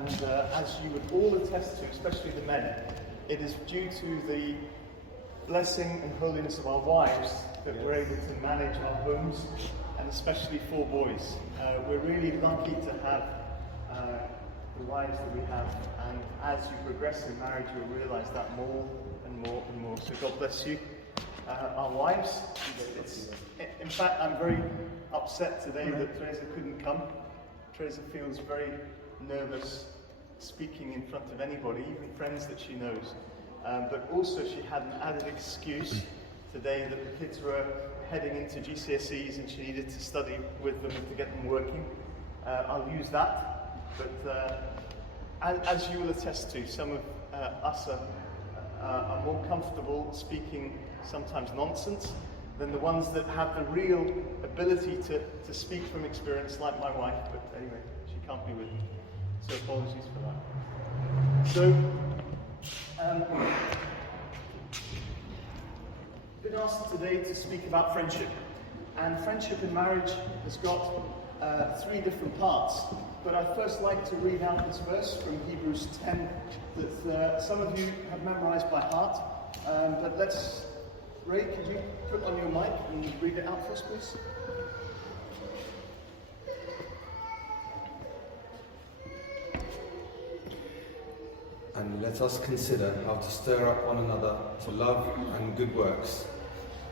and as you would all attest to, especially the men, it is due to the blessing and holiness of our wives that we're able to manage our homes, and especially 4 boys. We're really lucky to have the wives that we have, and as you progress in marriage, you'll realise that more and more and more. So God bless you, our wives. In fact, I'm very upset today that Teresa couldn't come. Teresa feels very nervous speaking in front of anybody, even friends that she knows. But also she had an added excuse today that the kids were heading into GCSEs and she needed to study with them to get them working. I'll use that, but as you will attest to, some of us are more comfortable speaking sometimes nonsense than the ones that have the real ability to speak from experience, like my wife, but anyway, she can't be with me. So apologies for that. So, been asked today to speak about friendship. And friendship in marriage has got 3 different parts. But I'd first like to read out this verse from Hebrews 10 that some of you have memorized by heart. But let's, Ray, could you put on your mic and read it out for us, please? And let us consider how to stir up one another to love and good works,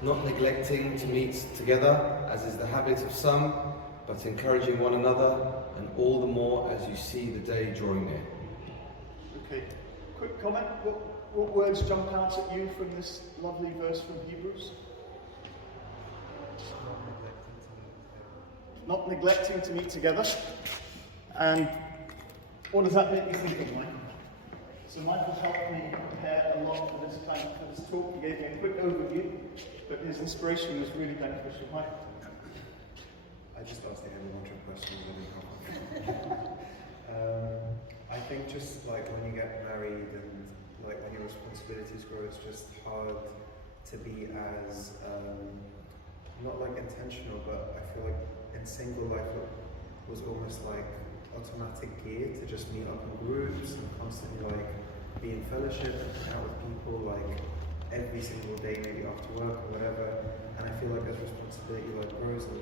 not neglecting to meet together, as is the habit of some, but encouraging one another, and all the more as you see the day drawing near. Okay, quick comment. What words jump out at you from this lovely verse from Hebrews? Not neglecting to meet together. And what does that make you think of, Mike? So Michael helped me prepare a lot for this talk. He gave me a quick overview, but his inspiration was really beneficial. Mike? I just asked the Heavy Mantra questions. I think just like when you get married and like when your responsibilities grow, it's just hard to be as not like intentional, but I feel like in single life it was almost like automatic gear to just meet up in groups and constantly like be in fellowship and hang out with people like every single day, maybe after work or whatever. And I feel like as responsibility like grows, and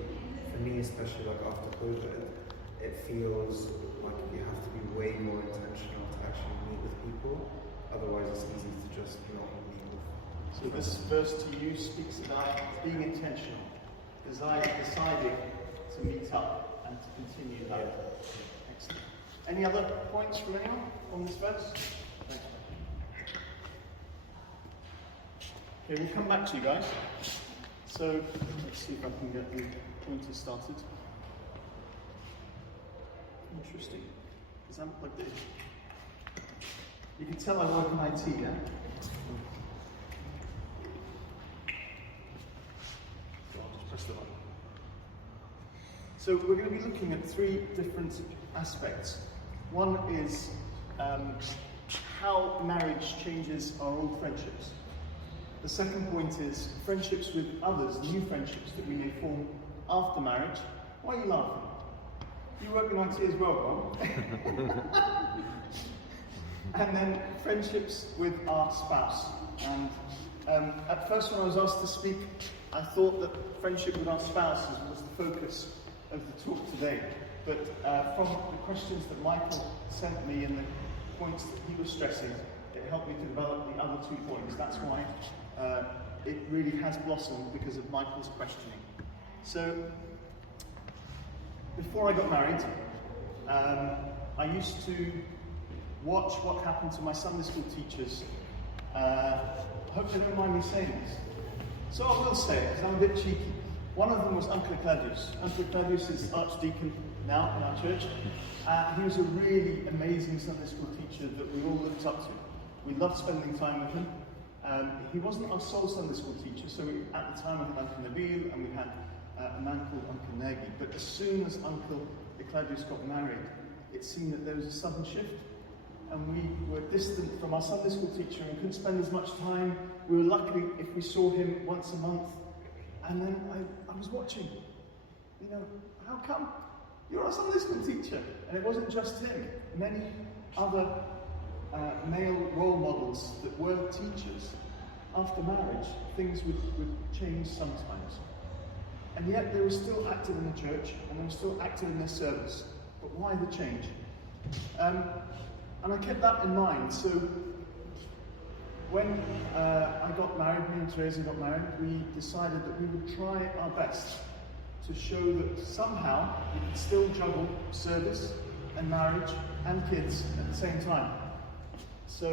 for me especially like after COVID, it feels like you have to be way more intentional to actually meet with people. Otherwise it's easy to just not meet with. So this verse to you speaks about being intentional, deciding to meet up and to continue that. Yeah. Excellent. Any other points from anyone on this verse? Thanks. Okay, we'll come back to you guys. So let's see if I can get the pointer started. Interesting. Is that plugged in? You can tell I work in IT, yeah? So I'll just press the button. So we're going to be looking at 3 different aspects. One is how marriage changes our old friendships. The second point is friendships with others, new friendships that we may form after marriage. Why are you laughing? You work in IT as well, Ron? And then friendships with our spouse. And at first when I was asked to speak, I thought that friendship with our spouses was the focus of the talk today. But from the questions that Michael sent me and the points that he was stressing, it helped me to develop the other 2 points. That's why it really has blossomed, because of Michael's questioning. So, before I got married, I used to watch what happened to my Sunday school teachers. Hope you don't mind me saying this. So I will say it, because I'm a bit cheeky. One of them was Uncle Claudius. Uncle Claudius is Archdeacon now in our church. He was a really amazing Sunday school teacher that we all looked up to. We loved spending time with him. He wasn't our sole Sunday school teacher, so at the time we had Uncle Nabil and we had a man called Uncle Nagy. But as soon as Uncle Claudius got married, it seemed that there was a sudden shift. And we were distant from our Sunday school teacher and couldn't spend as much time. We were lucky if we saw him once a month. And then I was watching, how come? You're our Sunday school teacher. And it wasn't just him. Many other male role models that were teachers, after marriage, things would change sometimes. And yet they were still active in the church, and they were still active in their service. But why the change? And I kept that in mind. So when I got married, me and Teresa got married, we decided that we would try our best to show that somehow we could still juggle service and marriage and kids at the same time. So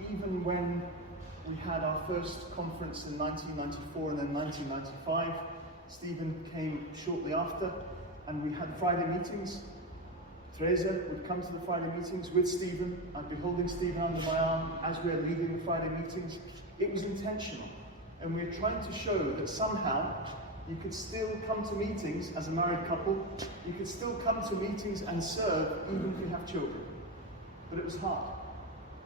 even when we had our first conference in 1994 and then 1995, Stephen came shortly after, and we had Friday meetings. Teresa would come to the Friday meetings with Stephen. I'd be holding Stephen under my arm as we were leading the Friday meetings. It was intentional, and we were trying to show that somehow you could still come to meetings as a married couple. You could still come to meetings and serve even if you have children. But it was hard.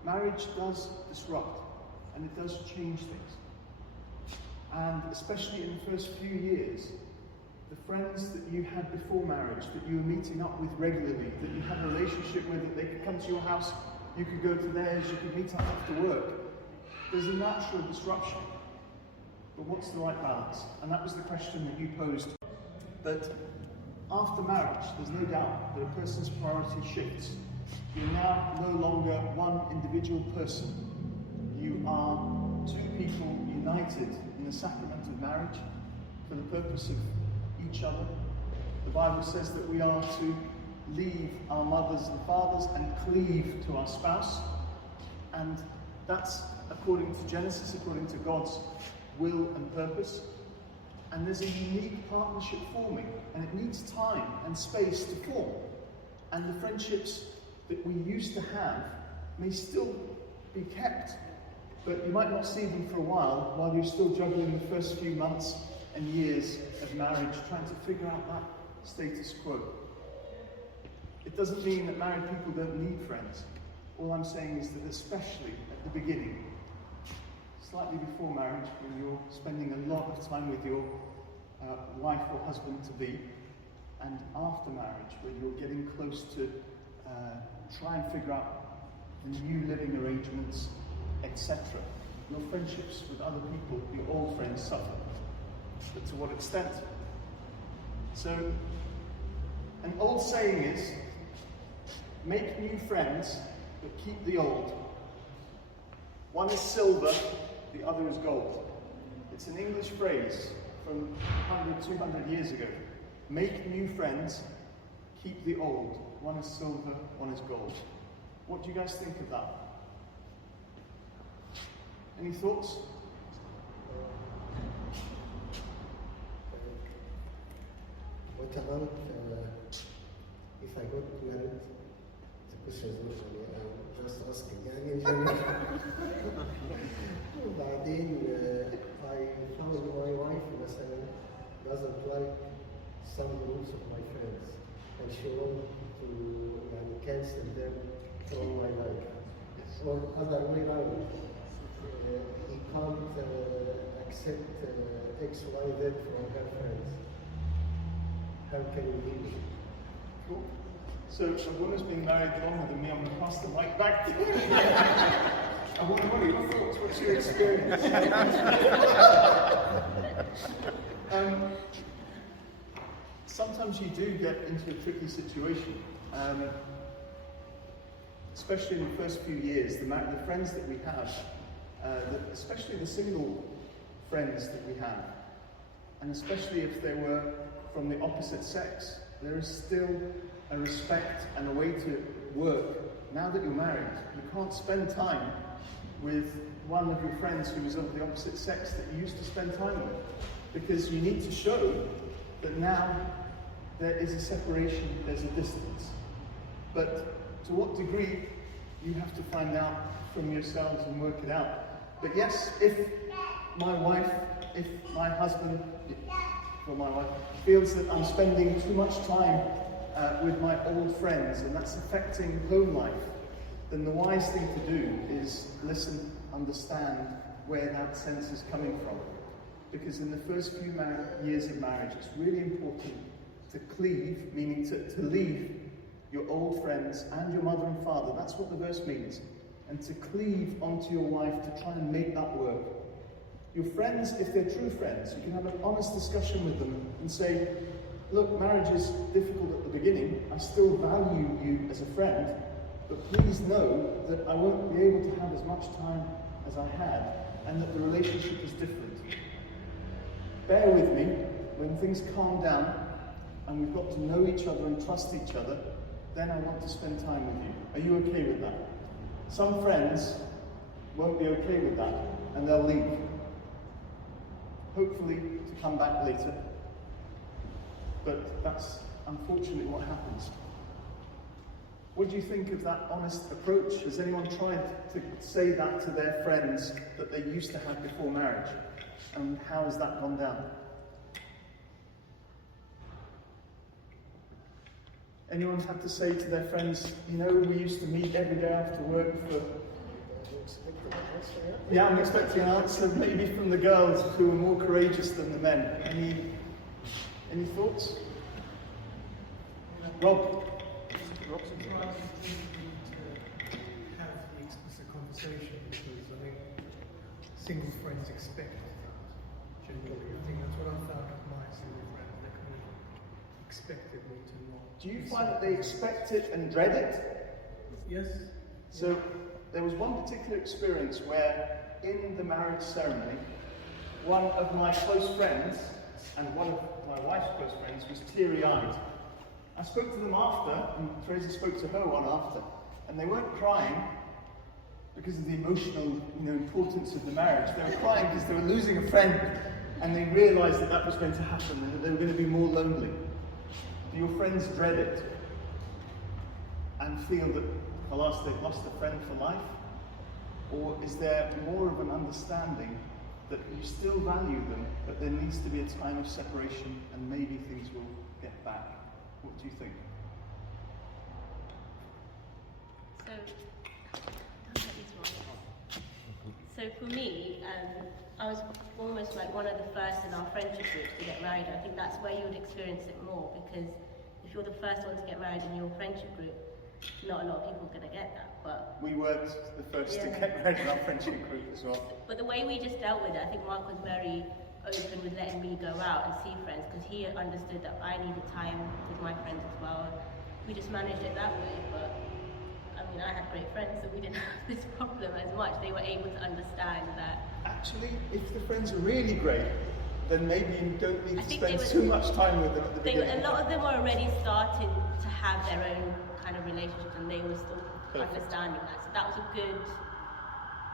Marriage does disrupt, and it does change things. And especially in the first few years, the friends that you had before marriage, that you were meeting up with regularly, that you had a relationship with, that they could come to your house, you could go to theirs, you could meet up after work. There's a natural disruption. But what's the right balance? And that was the question that you posed. That after marriage, there's no doubt that a person's priority shifts. You're now no longer one individual person. You are two people united in the sacrament of marriage for the purpose of each other. The Bible says that we are to leave our mothers and fathers and cleave to our spouse. And that's according to Genesis, according to God's will and purpose. And there's a unique partnership forming, and it needs time and space to form. And the friendships that we used to have may still be kept, but you might not see them for a while you're still juggling the first few months and years of marriage, trying to figure out that status quo. It doesn't mean that married people don't need friends. All I'm saying is that especially at the beginning, slightly before marriage, when you're spending a lot of time with your wife or husband-to-be, and after marriage, when you're getting close to try and figure out the new living arrangements, etc. Your friendships with other people, your old friends, suffer. But to what extent? So, an old saying is, make new friends, but keep the old. One is silver, the other is gold. It's an English phrase from 100, 200 years ago. Make new friends, keep the old. One is silver, one is gold. What do you guys think of that? Any thoughts? What about if I got married? The question is not really, I'm just asking. يعني in general. وبعدين I found my wife مثلا doesn't like some groups of my friends, and she wants to cancel them from my life. Or other way around. He can't accept X, Y, Z from her friends. How can we deal with it? Cool. So, a woman's been married longer than me. I'm going to pass the mic back to you. I want to know your thoughts. What's your experience? Sometimes you do get into a tricky situation. Especially in the first few years, the friends that we have, especially the single friends that we have, and especially if they were from the opposite sex, there is still a respect and a way to work. Now that you're married, you can't spend time with one of your friends who is of the opposite sex that you used to spend time with, because you need to show that now there is a separation, there's a distance. But to what degree, you have to find out from yourselves and work it out. But yes, if my wife, if my husband, or my wife, feels that I'm spending too much time with my old friends and that's affecting home life, then the wise thing to do is listen, understand where that sense is coming from. Because in the first few years of marriage, it's really important To cleave, meaning to leave your old friends and your mother and father. That's what the verse means. And to cleave onto your wife to try and make that work. Your friends, if they're true friends, you can have an honest discussion with them and say, look, marriage is difficult at the beginning. I still value you as a friend, but please know that I won't be able to have as much time as I had, and that the relationship is different. Bear with me. When things calm down and we've got to know each other and trust each other, then I want to spend time with you. Are you okay with that? Some friends won't be okay with that, and they'll leave. Hopefully to come back later. But that's unfortunately what happens. What do you think of that honest approach? Has anyone tried to say that to their friends that they used to have before marriage? And how has that gone down? Anyone have to say to their friends, you know, we used to meet every day after work for... Yeah, I'm expecting an answer, maybe from the girls who are more courageous than the men. Any thoughts? Rob? Have the explicit conversation, because I think single friends expect it generally. I think that's what I found with my single friends. They kind of expected me to not. Do you find that they expect it and dread it? Yes. So there was one particular experience where in the marriage ceremony, one of my close friends and one of my wife's close friends was teary-eyed. I spoke to them after, and Teresa spoke to her one after, and they weren't crying because of the emotional, importance of the marriage. They were crying because they were losing a friend, and they realised that that was going to happen, and that they were going to be more lonely. Do your friends dread it and feel that, alas, they've lost a friend for life? Or is there more of an understanding that you still value them, but there needs to be a time of separation and maybe things will get back? What do you think? So for me, I was almost like one of the first in our friendship group to get married. I think that's where you would experience it more, because if you're the first one to get married in your friendship group, not a lot of people are going to get that. But we weren't the first to get married in our friendship group as well. But the way we just dealt with it, I think Mark was very open with letting me go out and see friends, because he understood that I needed time with my friends as well. We just managed it that way. But I mean, I had great friends, so we didn't have this problem as much. They were able to understand that. Actually, if the friends are really great, then maybe you don't need to spend too much time with them at the beginning. A lot of them were already starting to have their own kind of relationships, and they were still understanding that. So that was a good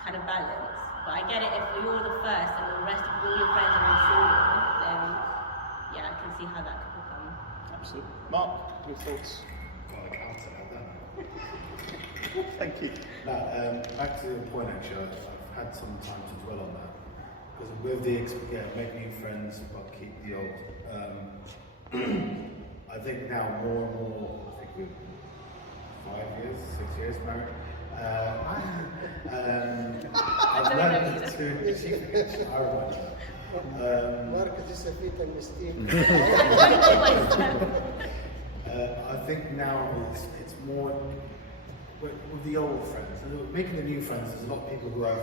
kind of balance. But I get it, if you're the first and the rest of all your friends are all single, then yeah, I can see how that could become. Absolutely. Mark, your thoughts? Well, I can't say that. Thank you. Now, back to your point, actually, I've had some time to dwell on that. Because with the, make new friends, but keep the old. I think now more and more, I think we're 5 years, 6 years married. I've learned to. I remember. Mark, this is a bit of mistake. I think now it's more with the old friends. Making the new friends, there's a lot of people who have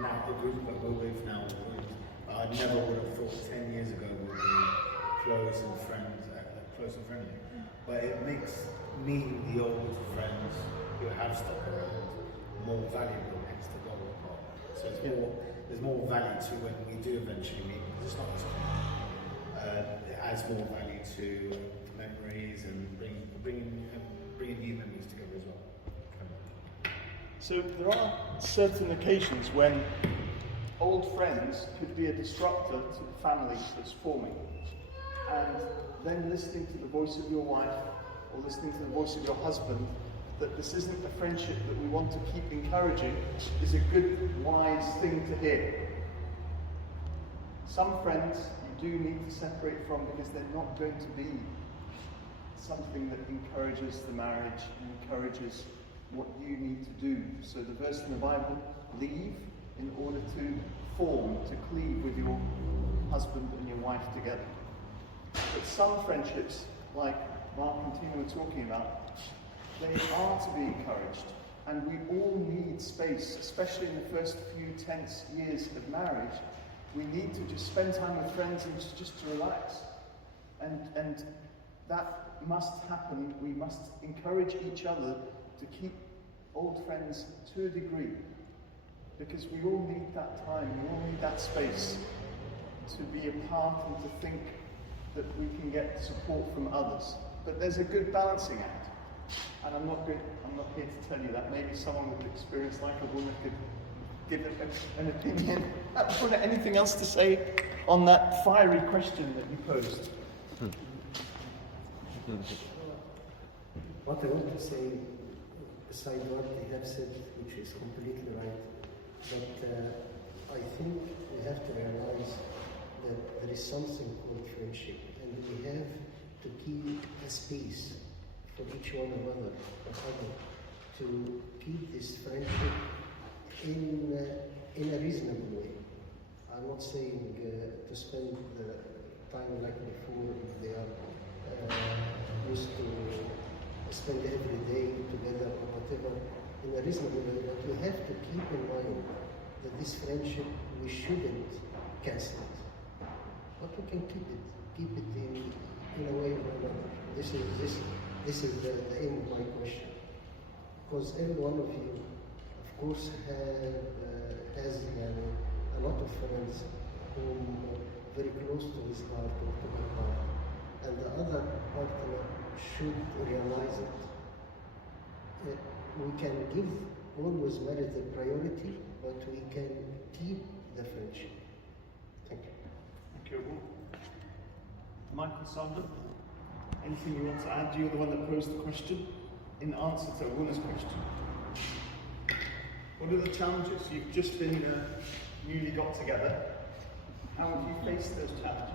now the group that we're with now. I never would have thought 10 years ago would be close and friendly. But it makes meeting the old friends who have stuck around more valuable next to goal part. So there's more value to when we do eventually meet, because it's not as common. It adds more value to memories and bringing new memories together as well. So there are certain occasions when old friends could be a disruptor to the family that's forming. And then listening to the voice of your wife or listening to the voice of your husband that this isn't a friendship that we want to keep encouraging is a good, wise thing to hear. Some friends you do need to separate from because they're not going to be something that encourages the marriage and encourages what you need to do. So the verse in the Bible, leave in order to form, to cleave with your husband and your wife together. But some friendships like Mark and Tina were talking about, they are to be encouraged. And we all need space, especially in the first few tense years of marriage. We need to just spend time with friends and just to relax. And that must happen. We must encourage each other to keep old friends to a degree. Because we all need that time, we all need that space to be a part and to think that we can get support from others. But there's a good balancing act. And I'm not here to tell you that. Maybe someone with experience like a woman could give an opinion. Anything else to say on that fiery question that you posed? What I want to say, beside what they have said, which is completely right, but I think we have to realize that there is something called friendship, and we have to keep a space for each one another, to keep this friendship in a reasonable way. I'm not saying to spend the time like before, if they are used to spend every day together or whatever, in a reasonable way, but we have to keep in mind that this friendship, we shouldn't cancel it. But we can keep it in a way or another. This is the aim of my question. Because every one of you, of course, has a lot of friends whom very close to his heart or to her heart. And the other partner should realize it. We can give always marriage a priority, but we can keep the friendship. Thank you. Thank you. Michael, Sandra, anything you want to add? You're the one that posed the question in answer to a woman's question. What are the challenges? You've just been newly got together. How have you faced those challenges?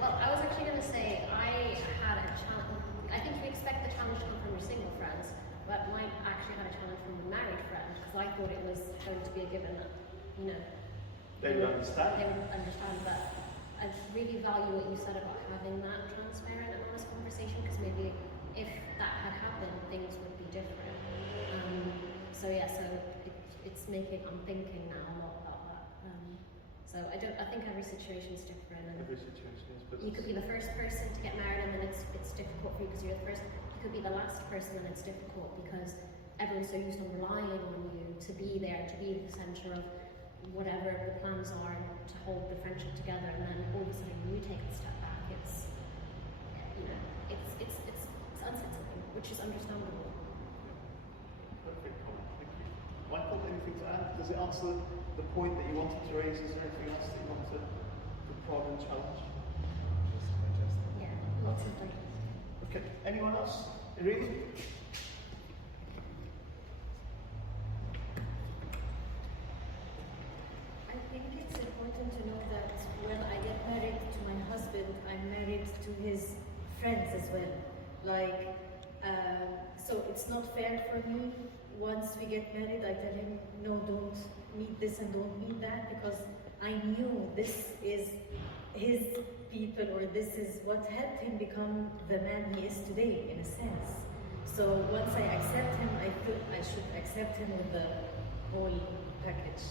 Well, I was actually going to say I had a challenge. I think you expect the challenge to come from your single friends, but mine actually had a challenge from a married friend because I thought it was going to be a given that, you know, They would understand. They would understand that. I really value what you said about having that transparent and honest conversation because maybe if that had happened, things would be different. So it's making. I'm thinking now a lot about that. So I think every situation is different. And Every situation is, but you could be the first person to get married and then it's difficult for you because you're the first. You could be the last person and it's difficult because everyone's so used to relying on you to be there, to be the center of whatever the plans are to hold the friendship together, and then all of a sudden you take a step back. It's unsettling, which is understandable. perfect comment. Thank you. Michael, anything to add? Does it answer the point that you wanted to raise? Is there anything else that you want to prod and challenge? Yeah, lots of things. Okay. Anyone else? Irene? I think it's important to know that when I get married to my husband, I'm married to his friends as well. So it's not fair for me. Once we get married, I tell him, no, don't meet this and don't meet that, because I knew this is his people, or this is what helped him become the man he is today, in a sense. So once I accept him, I feel I should accept him with the whole package.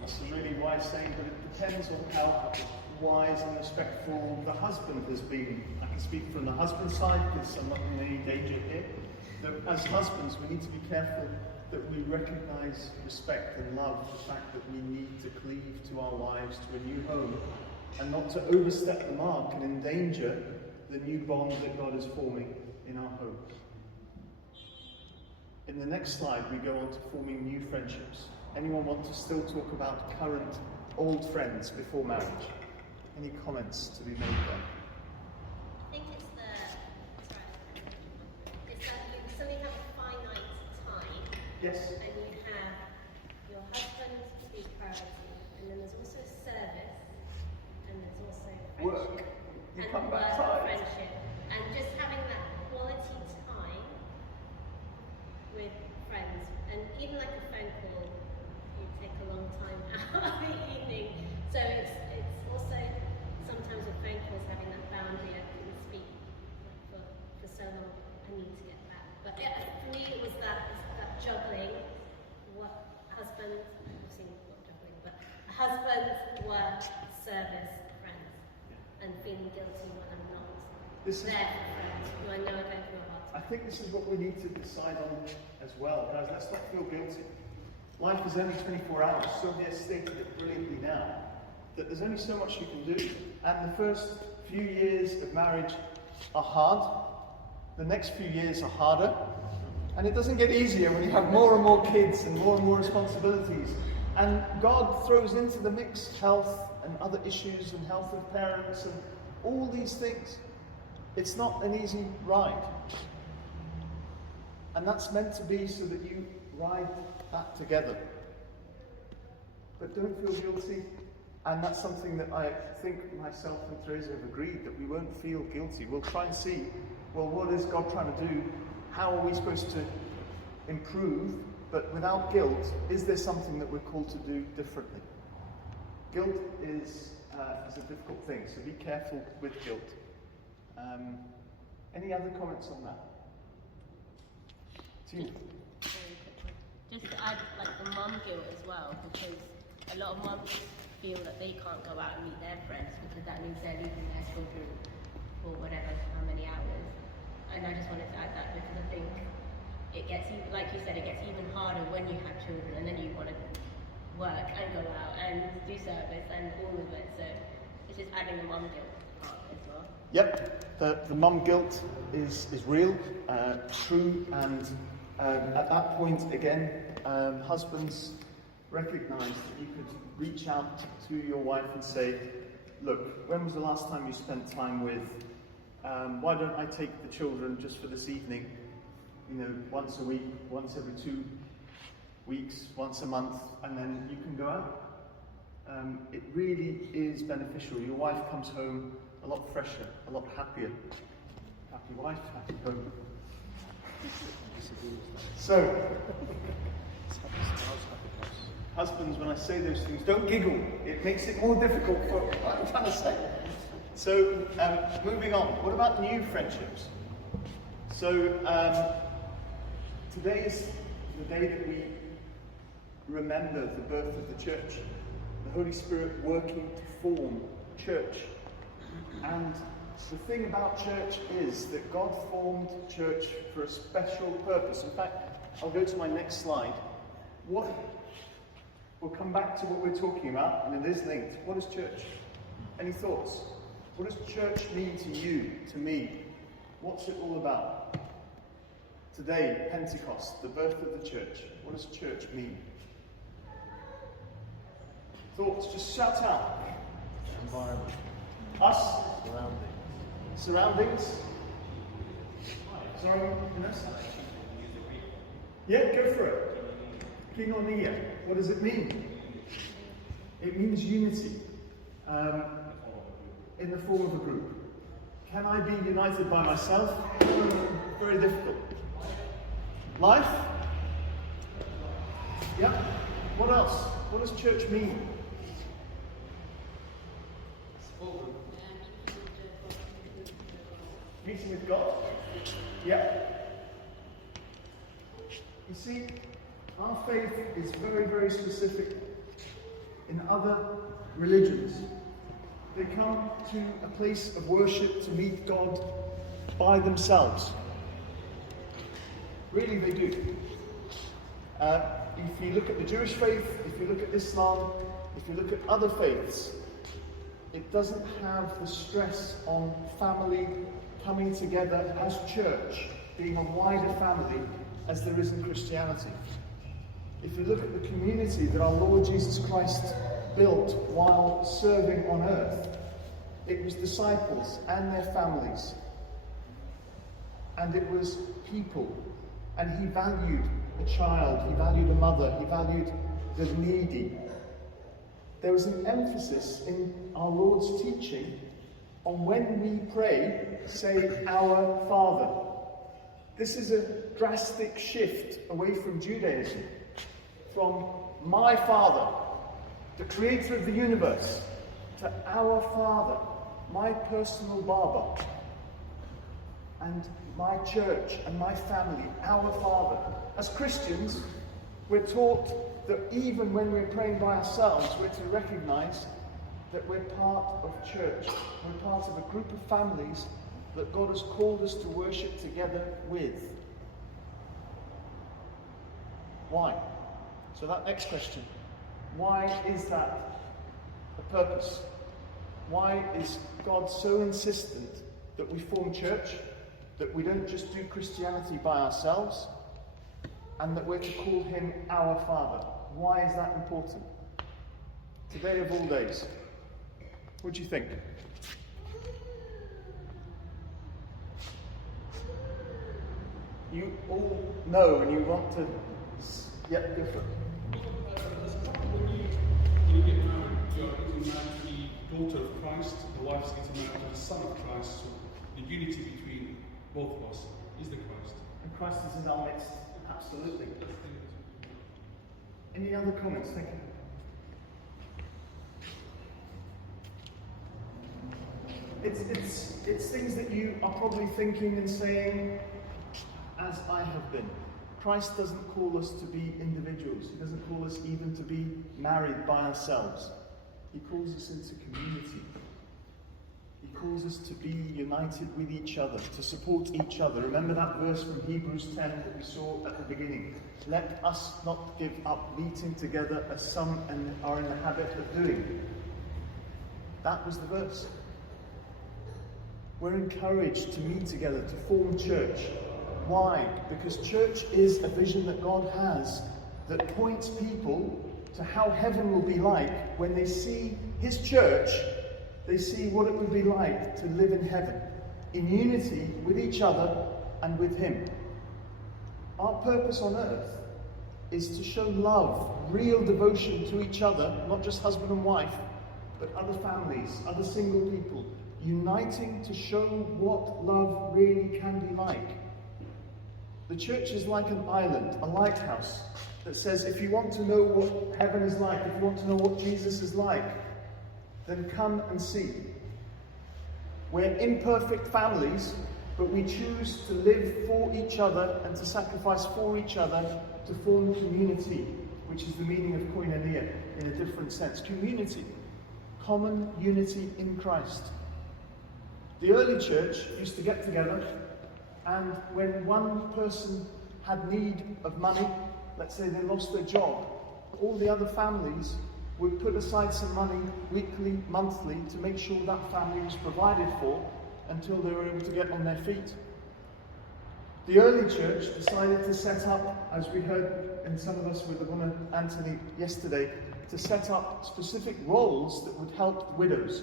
That's a really wise saying, but it depends on how wise and respectful the husband has been. I can speak from the husband's side because I'm not in any danger here. That as husbands, we need to be careful that we recognize, respect and love the fact that we need to cleave to our wives, to a new home, and not to overstep the mark and endanger the new bond that God is forming in our homes. In the next slide, we go on to forming new friendships. Anyone want to still talk about current old friends before marriage? Any comments to be made there? I think it's that you suddenly have a finite time. Yes. And you have your husband to be priority, and then there's also service, and there's also friendship. Work. You and come back work tired. friendship. And just having that quality time with friends. And even like a phone call, you take a long time out of the evening. So it's also need to get that. But for me, it was that juggling what husband, obviously not juggling, but husband, work, service, friends, and feeling guilty when I'm not there for friends who I know are going through a hard I time. think this is what we need to decide on as well, guys. Let's not feel guilty. Life is only 24 hours. Sonia stated it brilliantly now, that there's only so much you can do. And the first few years of marriage are hard. The next few years are harder. And it doesn't get easier when you have more and more kids and more responsibilities. And God throws into the mix health and other issues and health of parents and all these things. It's not an easy ride. And that's meant to be so that you ride that together. But don't feel guilty. And that's something that I think myself and Teresa have agreed, that we won't feel guilty. We'll try and see, well, what is God trying to do? How are we supposed to improve? But without guilt, is there something that we're called to do differently? Guilt is a difficult thing, so be careful with guilt. Any other comments on that? Tina? Just to add, like, the mum guilt as well, because a lot of mums feel that they can't go out and meet their friends because that means they're leaving their children for whatever, how many hours. And I just wanted to add that because I think it gets, like you said, it gets even harder when you have children and then you want to work and go out and do service and all of it. So it's just adding the mum guilt part as well. Yep, the mum guilt is real, true, and at that point, again, husbands recognise that you could reach out to your wife and say, look, when was the last time you spent time with, why don't I take the children just for this evening, once a week, once every 2 weeks, once a month, and then you can go out. It really is beneficial. Your wife comes home a lot fresher, a lot happier. Happy wife, happy home. So, husbands, when I say those things, don't giggle. It makes it more difficult for what I'm trying to say. So, moving on. What about new friendships? So, today is the day that we remember the birth of the church. The Holy Spirit working to form church. And the thing about church is that God formed church for a special purpose. In fact, I'll go to my next slide. We'll come back to what we're talking about, and it is linked. What is church? Any thoughts? What does church mean to you, to me? What's it all about? Today, Pentecost, the birth of the church. What does church mean? Thoughts? Just shout out. Environment. Us? Surroundings. Surroundings? Sorry, Vanessa? Yeah, go for it. Koinonia. What does it mean? It means unity in the form of a group. Can I be united by myself? Very difficult. Life? Yeah. What else? What does church mean? Meeting with God? Yeah. You see, our faith is very, very specific. In other religions, they come to a place of worship to meet God by themselves. Really, they do. If you look at the Jewish faith, if you look at Islam, if you look at other faiths, it doesn't have the stress on family coming together as church, being a wider family, as there is in Christianity. If you look at the community that our Lord Jesus Christ built while serving on earth, it was disciples and their families. And it was people. And he valued a child, he valued a mother, he valued the needy. There was an emphasis in our Lord's teaching on when we pray, say, Our Father. This is a drastic shift away from Judaism, from my Father, the creator of the universe, to our Father, my personal Baba. and my church and my family, our Father. As Christians, we're taught that even when we're praying by ourselves, we're to recognize that we're part of church. We're part of a group of families that God has called us to worship together with. Why? So that next question, why is that a purpose? Why is God so insistent that we form church, that we don't just do Christianity by ourselves, and that we're to call him our Father? Why is that important? Today of all days, what do you think? You all know and you want to, yep, different. When you get married, you are getting married to the daughter of Christ, the wife is getting married to the son of Christ, so the unity between both of us is the Christ. And Christ is in our midst, absolutely. Any other comments? Thank you. It's things that you are probably thinking and saying, as I have been. Christ doesn't call us to be individuals. He doesn't call us even to be married by ourselves. He calls us into community. He calls us to be united with each other, to support each other. Remember that verse from Hebrews 10 that we saw at the beginning. Let us not give up meeting together as some are in the habit of doing. That was the verse. We're encouraged to meet together, to form church. Why? Because church is a vision that God has that points people to how heaven will be like when they see his church. They see what it would be like to live in heaven, in unity with each other and with him. Our purpose on earth is to show love, real devotion to each other, not just husband and wife, but other families, other single people, uniting to show what love really can be like. The church is like an island, a lighthouse, that says if you want to know what heaven is like, if you want to know what Jesus is like, then come and see. We're imperfect families, but we choose to live for each other and to sacrifice for each other to form community, which is the meaning of koinonia in a different sense. Community, common unity in Christ. The early church used to get together, and when one person had need of money, let's say they lost their job, all the other families would put aside some money weekly, monthly, to make sure that family was provided for until they were able to get on their feet. The early church decided to set up, as we heard in some of us with the woman Anthony yesterday, to set up specific roles that would help widows,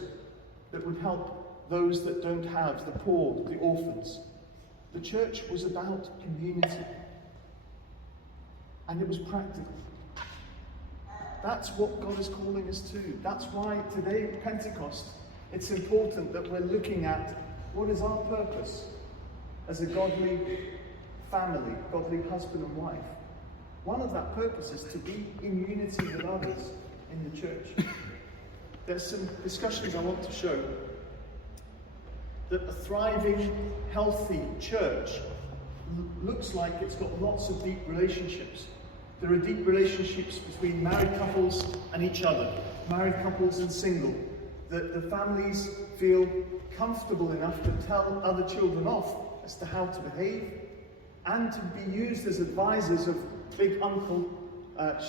that would help those that don't have, the poor, the orphans. The church was about community, and it was practical. That's what God is calling us to. That's why today at Pentecost, it's important that we're looking at what is our purpose as a godly family, godly husband and wife. One of that purpose is to be in unity with others in the church. There's some discussions I want to show that a thriving, healthy church looks like it's got lots of deep relationships. There are deep relationships between married couples and each other, married couples and single. That the families feel comfortable enough to tell other children off as to how to behave and to be used as advisors of big uncle.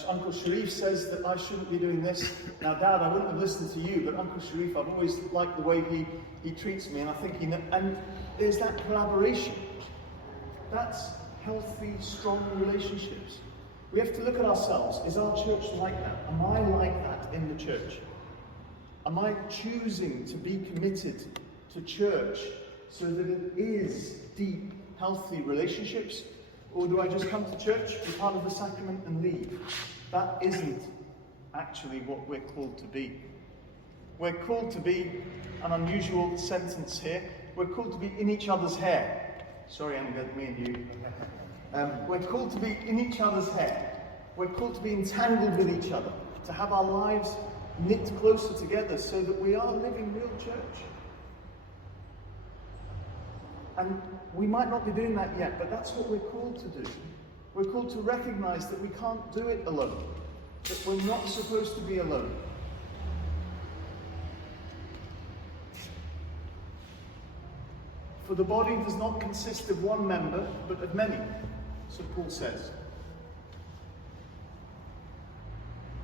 Uncle Sharif says that I shouldn't be doing this. Now, Dad, I wouldn't have listened to you, but Uncle Sharif, I've always liked the way he treats me, and I think and there's that collaboration. That's healthy, strong relationships. We have to look at ourselves. Is our church like that? Am I like that in the church? Am I choosing to be committed to church so that it is deep, healthy relationships? Or do I just come to church, be part of the sacrament and leave? That isn't actually what we're called to be. We're called to be, an unusual sentence here, we're called to be in each other's hair. Sorry, Amber, me and you. We're called to be in each other's hair. We're called to be entangled with each other, to have our lives knit closer together so that we are living real church. And We might not be doing that yet, but that's what we're called to do. We're called to recognize that we can't do it alone, that we're not supposed to be alone. For the body does not consist of one member, but of many, so Paul says.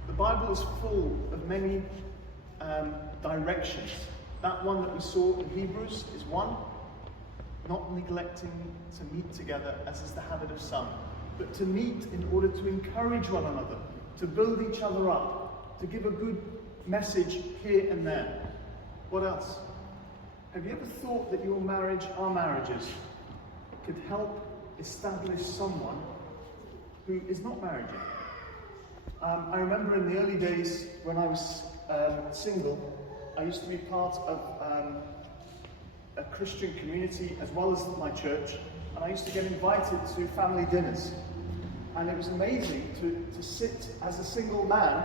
The Bible is full of many directions. That one that we saw in Hebrews is one, not neglecting to meet together, as is the habit of some, but to meet in order to encourage one another, to build each other up, to give a good message here and there. What else? Have you ever thought that your marriage, our marriages, could help establish someone who is not married yet? I remember in the early days when I was single, I used to be part of a Christian community as well as my church, and I used to get invited to family dinners. And it was amazing to sit as a single man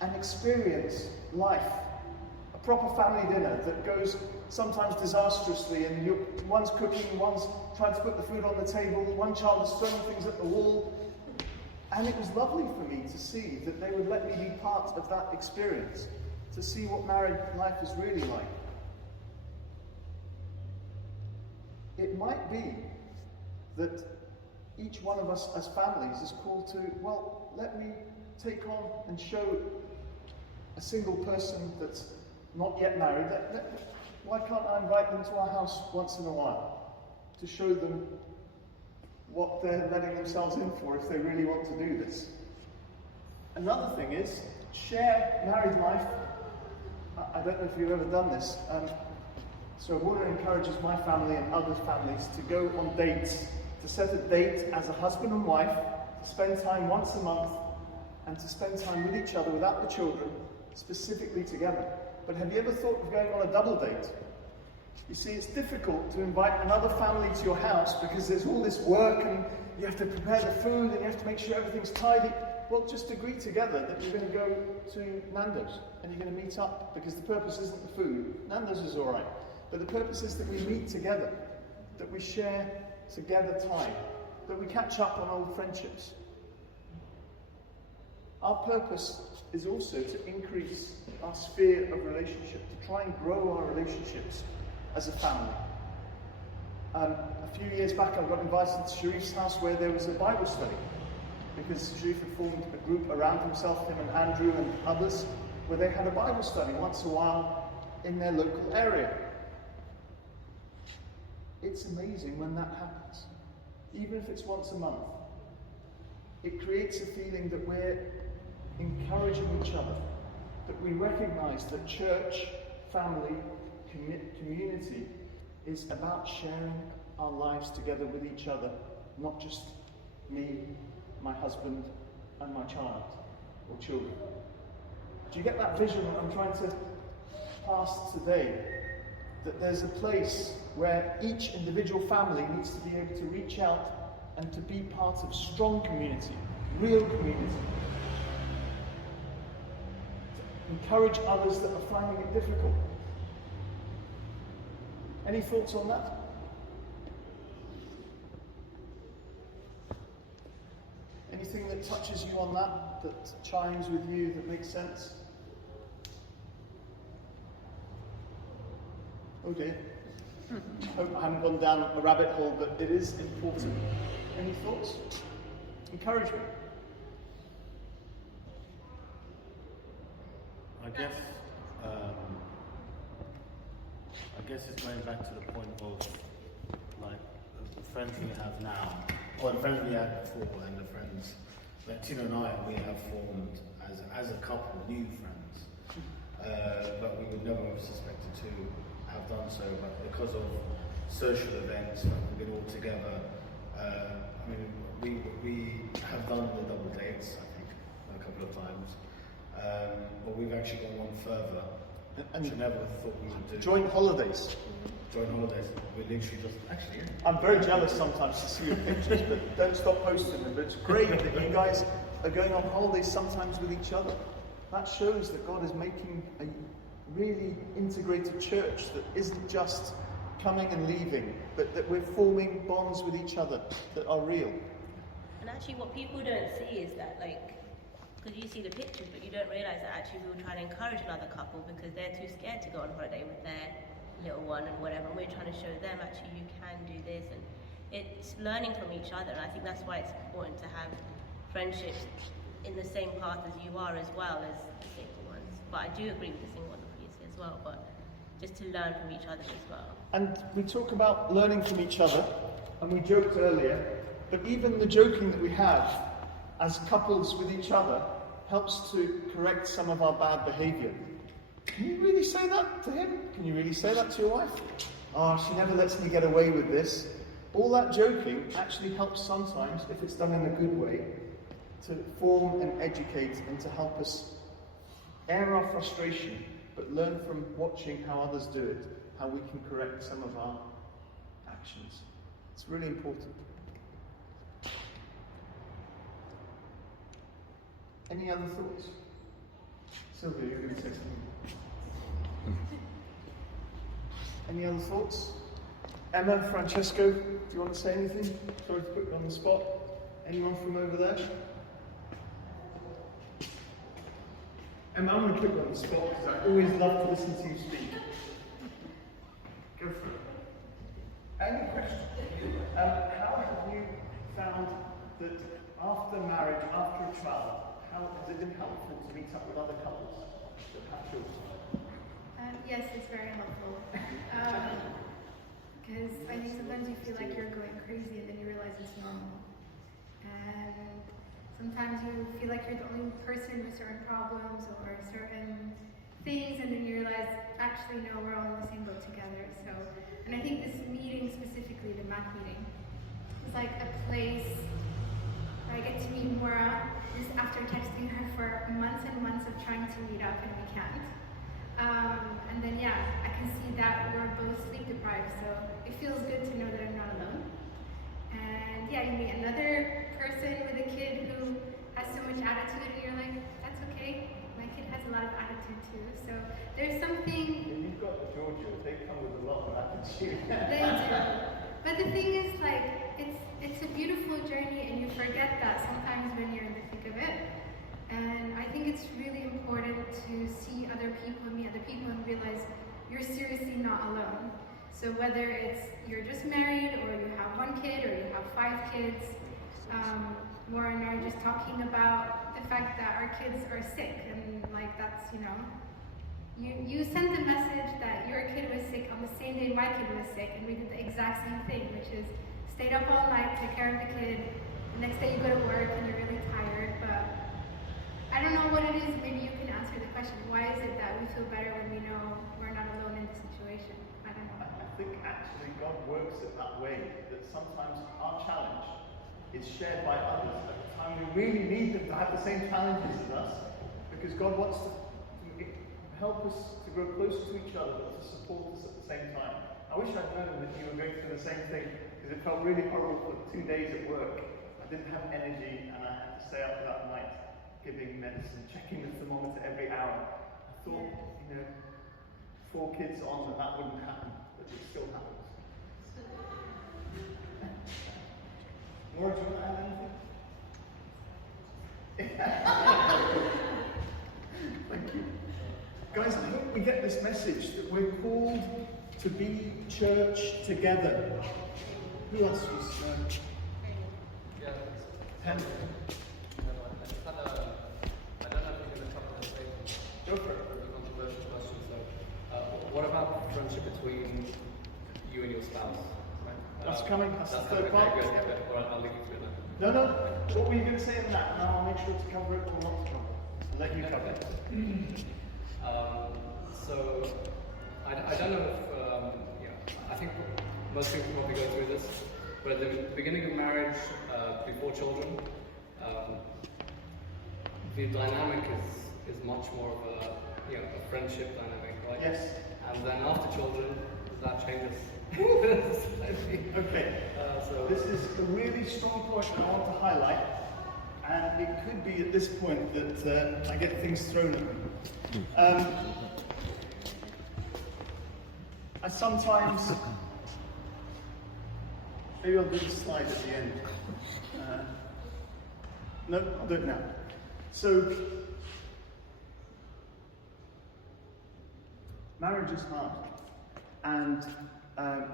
and experience life. A proper family dinner that goes sometimes disastrously, and one's cooking, one's trying to put the food on the table, one child is throwing things at the wall. And it was lovely for me to see that they would let me be part of that experience, to see what married life is really like. It might be that each one of us as families is called to, well, let me take on and show a single person that's not yet married, why can't I invite them to our house once in a while to show them what they're letting themselves in for if they really want to do this. Another thing is, share married life. I don't know if you've ever done this. So Warner encourages my family and other families to go on dates, to set a date as a husband and wife, to spend time once a month, and to spend time with each other without the children, specifically together. But have you ever thought of going on a double date? You see, it's difficult to invite another family to your house because there's all this work and you have to prepare the food and you have to make sure everything's tidy. Well, just agree together that you're going to go to Nando's and you're going to meet up, because the purpose isn't the food. Nando's is all right. But the purpose is that we meet together, that we share together time, that we catch up on old friendships. Our purpose is also to increase our sphere of relationship, to try and grow our relationships as a family. A few years back I got invited to Sharif's house where there was a Bible study, because Sharif had formed a group around himself, him and Andrew and others, where they had a Bible study once in a while in their local area. It's amazing when that happens, even if it's once a month. It creates a feeling that we're encouraging each other, that we recognize that church, family, community is about sharing our lives together with each other, not just me, my husband, and my child or children. Do you get that vision that I'm trying to pass today? That there's a place where each individual family needs to be able to reach out and to be part of strong community, real community. Encourage others that are finding it difficult. Any thoughts on that? Anything that touches you on that, that chimes with you, that makes sense? Oh dear. Hope I haven't gone down a rabbit hole, but it is important. Any thoughts? Encouragement. I guess it's going back to the point of like the friends we have now, or the friends we had before, and the friends that Tina and I we have formed as a couple, new friends. But we would never have suspected to have done so. But because of social events, we've been all together. I mean, we have done the double dates, I think, a couple of times. But we've actually gone one further, and you never thought we would do. Joint holidays. Joint holidays. We literally just actually. I'm very jealous sometimes to see your pictures, but don't stop posting them. But it's great that you guys are going on holidays sometimes with each other. That shows that God is making a really integrated church that isn't just coming and leaving, but that we're forming bonds with each other that are real. And actually what people don't see is that, like, because you see the pictures, but you don't realise that actually we were trying to encourage another couple because they're too scared to go on holiday with their little one and whatever, and we're trying to show them actually you can do this, and it's learning from each other, and I think that's why it's important to have friendships in the same path as you are as well as the single ones. But I do agree with the single ones obviously as well, but just to learn from each other as well. And we talk about learning from each other, and we joked earlier, but even the joking that we have as couples with each other helps to correct some of our bad behaviour. Can you really say that to him? Can you really say that to your wife? Oh, she never lets me get away with this. All that joking actually helps sometimes, if it's done in a good way, to form and educate and to help us air our frustration, but learn from watching how others do it, how we can correct some of our actions. It's really important. Any other thoughts? Sylvia, you're going to say something. Any other thoughts? Emma, Francesco, do you want to say anything? Sorry to put you on the spot. Anyone from over there? Emma, I'm going to put you on the spot because I always love to listen to you speak. Go for it. Any question? How have you found that after marriage, after a child, how has it been helpful to meet up with other couples that have children? Yes, it's very helpful. Because I think sometimes you feel like you're going crazy and then you realize it's normal. And sometimes you feel like you're the only person with certain problems or certain things, and then you realize, actually, no, we're all in the same boat together. So, and I think this meeting specifically, the MAC meeting, is like a place where I get to meet Maura just after texting her for months and months of trying to meet up and we can't. And then yeah, I can see that we're both sleep deprived, so it feels good to know that I'm not alone. And yeah, you meet another person with a kid who has so much attitude, and you're like, that's okay, my kid has a lot of attitude too. So there's something. And you've got the Georgia, they come with a lot of attitude. They do. But the thing is, like, it's a beautiful journey, and you forget that sometimes when you're in the thick of it. And I think it's really important to see other people, meet other people, and realize you're seriously not alone. So whether it's you're just married, or you have one kid, or you have 5 kids, Maura and I are just talking about the fact that our kids are sick, and like that's, you know, you sent the message that your kid was sick on the same day my kid was sick, and we did the exact same thing, which is stayed up all night, took care of the kid. The next day you go to work and you're really tired, but I don't know what it is. Maybe you can answer the question. Why is it that we feel better when we know we're not alone in the situation? I don't know. I think actually God works it that way, that sometimes our challenge is shared by others at the time we really need them to have the same challenges as us, because God wants to help us to grow closer to each other, but to support us at the same time. I wish I'd known that you were going through the same thing, because it felt really horrible for 2 days at work. I didn't have energy and I had to stay up that night giving medicine, checking the thermometer every hour. I thought, you know, 4 kids on that wouldn't happen, but it still happens. Maura, do you want to add anything? Thank you. Guys, I hope we get this message that we're called to be church together. Who else was? Henry. Go for it. A controversial question. So, what about friendship between you and your spouse? Right? That's coming. That's the third okay, part. good. Okay. All right, I'll leave you to it then. No. What were you going to say in that? And I'll make sure to cover it or not to cover it. I'll let you cover it. So, I don't know if, I think most people probably go through this, but at the beginning of marriage, before children, the dynamic is much more of a friendship dynamic, right? Yes. And then after children, that changes. Okay. So this is a really strong point that I want to highlight, and it could be at this point that I get things thrown at me. I sometimes Maybe I'll do the slide at the end. No, I'll do it now. So, marriage is hard. And I've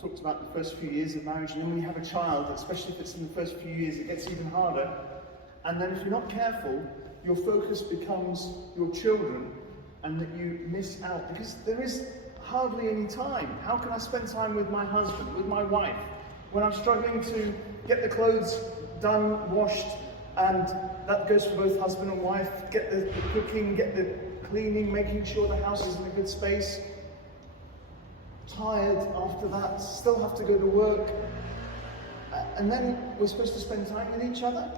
talked about the first few years of marriage, and then when you have a child, especially if it's in the first few years, it gets even harder. And then if you're not careful, your focus becomes your children, and that you miss out, because there is hardly any time. How can I spend time with my husband, with my wife, when I'm struggling to get the clothes done, washed, and that goes for both husband and wife, get the cooking, get the cleaning, making sure the house is in a good space. Tired after that, still have to go to work, and then we're supposed to spend time with each other.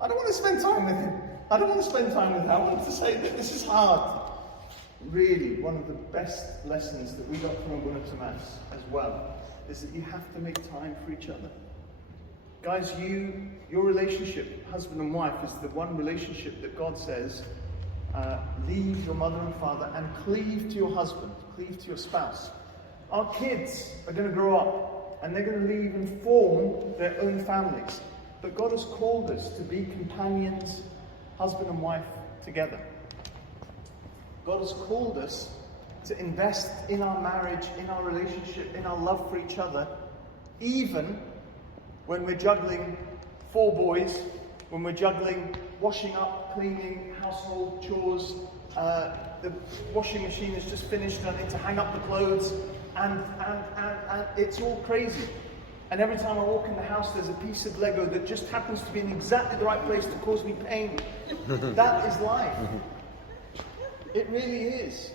I don't want to spend time with him. I don't want to spend time with her. I want to say that this is hard. Really, one of the best lessons that we got from Abuna Mass as well is that you have to make time for each other. Guys, your relationship, husband and wife, is the one relationship that God says, leave your mother and father and cleave to your husband, cleave to your spouse. Our kids are going to grow up and they're going to leave and form their own families. But God has called us to be companions, husband and wife together. God has called us to invest in our marriage, in our relationship, in our love for each other, even when we're juggling 4 boys, when we're juggling washing up, cleaning, household chores, the washing machine is just finished and I need to hang up the clothes, and it's all crazy. And every time I walk in the house, there's a piece of Lego that just happens to be in exactly the right place to cause me pain. That is life. It really is.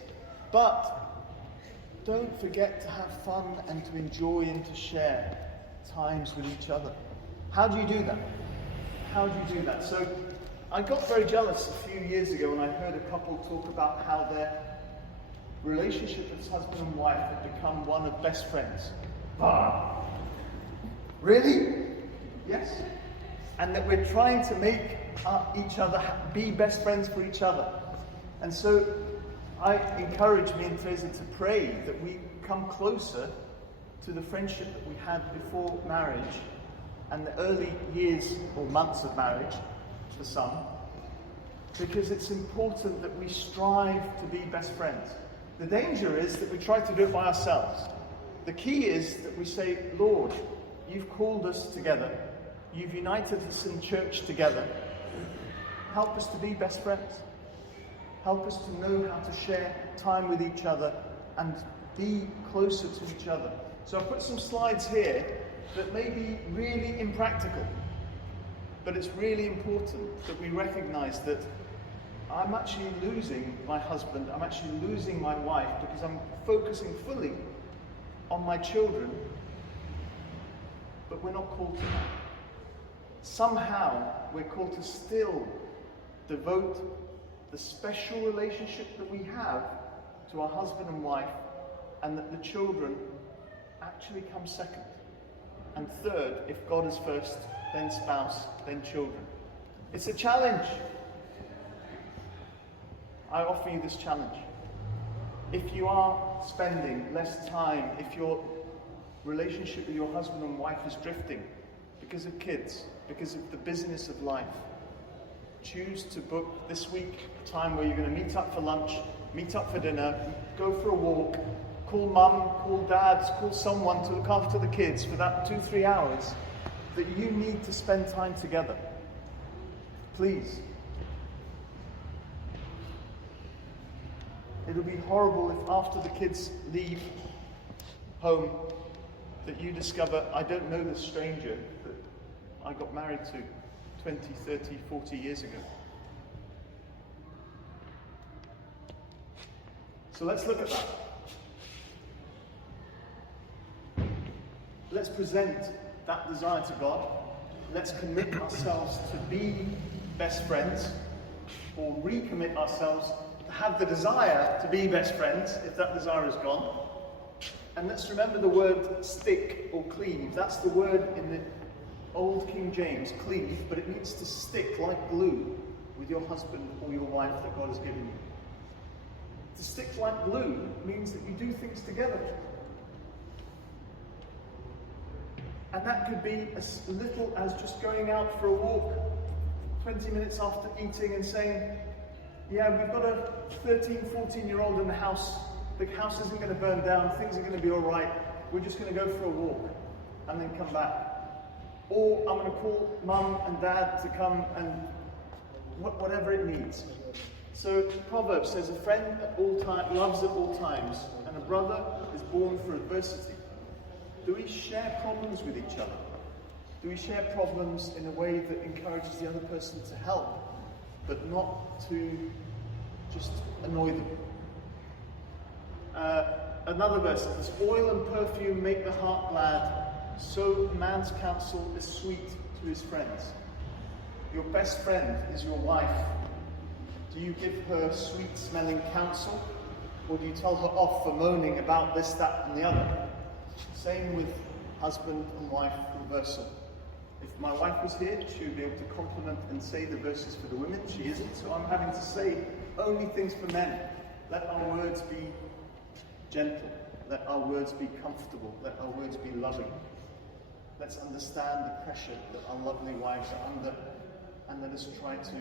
But don't forget to have fun and to enjoy and to share times with each other. How do you do that? How do you do that? So I got very jealous a few years ago when I heard a couple talk about how their relationship as husband and wife had become one of best friends. Ah, really? Yes. And that we're trying to make each other be best friends for each other. And so I encourage me and Teresa to pray that we come closer to the friendship that we had before marriage and the early years or months of marriage for some, because it's important that we strive to be best friends. The danger is that we try to do it by ourselves. The key is that we say, Lord, you've called us together. You've united us in church together. Help us to be best friends. Help us to know how to share time with each other and be closer to each other. So I've put some slides here that may be really impractical, but it's really important that we recognize that I'm actually losing my husband, I'm actually losing my wife because I'm focusing fully on my children, but we're not called to that. Somehow we're called to still devote the special relationship that we have to our husband and wife, and that the children actually come second. And third, if God is first, then spouse, then children. It's a challenge. I offer you this challenge. If you are spending less time, if your relationship with your husband and wife is drifting because of kids, because of the busyness of life, choose to book this week a time where you're going to meet up for lunch, meet up for dinner, go for a walk, call mum, call dad, call someone to look after the kids for that 2-3 hours that you need to spend time together. Please. It'll be horrible if after the kids leave home that you discover, I don't know this stranger that I got married to 20, 30, 40 years ago. So let's look at that. Let's present that desire to God. Let's commit ourselves to be best friends, or recommit ourselves to have the desire to be best friends if that desire is gone. And let's remember the word stick or cleave. That's the word in the Old King James, cleave, but it means to stick like glue with your husband or your wife that God has given you. To stick like glue means that you do things together. And that could be as little as just going out for a walk 20 minutes after eating and saying, yeah, we've got a 13, 14-year-old in the house. The house isn't going to burn down. Things are going to be all right. We're just going to go for a walk and then come back. Or I'm going to call mum and dad to come and whatever it needs. So Proverbs says, a friend at all times loves at all times, and a brother is born for adversity. Do we share problems with each other? Do we share problems in a way that encourages the other person to help, but not to just annoy them? Another verse says, oil and perfume make the heart glad, so man's counsel is sweet to his friends. Your best friend is your wife. Do you give her sweet-smelling counsel, or do you tell her off for moaning about this, that, and the other? Same with husband and wife reversal. If my wife was here, she would be able to compliment and say the verses for the women. She isn't, so I'm having to say only things for men. Let our words be gentle. Let our words be comfortable. Let our words be loving. Let's understand the pressure that our lovely wives are under, and let us try to